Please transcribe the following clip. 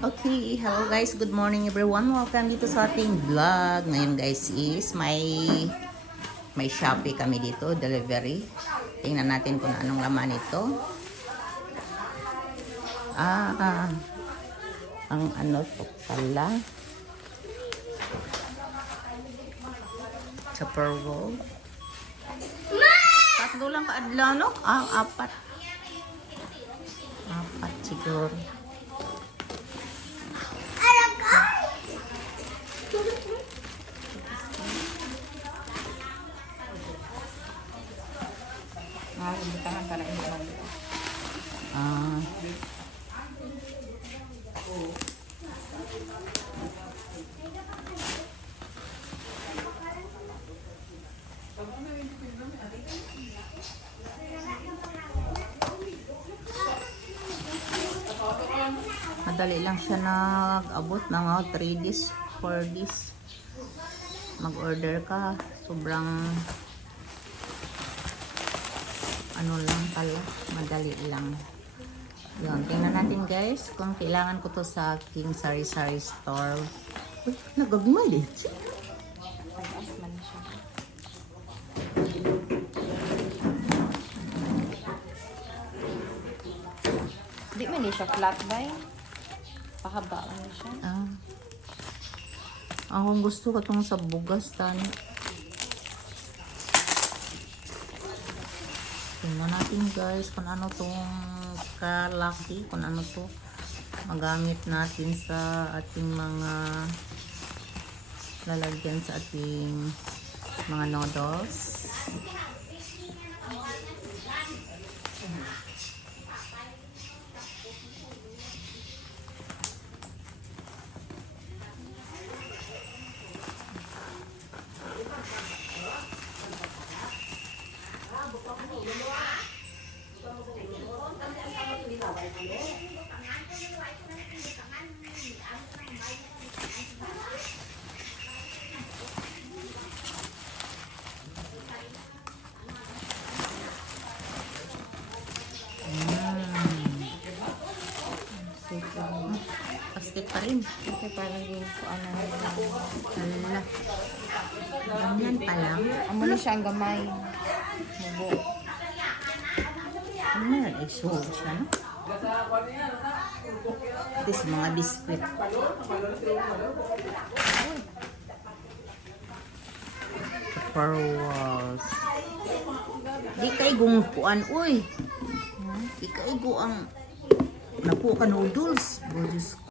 Okay, hello guys. Good morning everyone. Welcome dito sa ating vlog. Ngayon guys is may Shopee kami dito, delivery. Tingnan natin kung anong laman ito. Ang ano to pala. Super roll. Tatlo lang kaadlaw, no? Apat. Apat siguro. Imbitahan para hindi mali. Ah. Madali lang siya nag-abot ng mga 3 days, 4 days. Mag-order ka, sobrang ano lang pala, madali lang. Yun, tingnan natin guys kung kailangan ko to sa aking sari-sari store. Uy, nagagmalit. Pag-as man siya. Di man siya flat ba eh? Pahaba man siya. Akong gusto ko itong sa bugas tani. Tingnan natin guys kung ano tong kalaki, kung ano to magamit natin sa ating mga lalagyan sa ating mga noodles. Plastic pa rin. Kasi parang yung ano. Hala. Ganyan pa lang. Amo na siya ang gamay. Mubo. Ano na i-show siya, no? Ito is mga biskwit. Perwas. Di kay gungpuan, uy. Di kay go ang naku ka noodles. Gorgeous.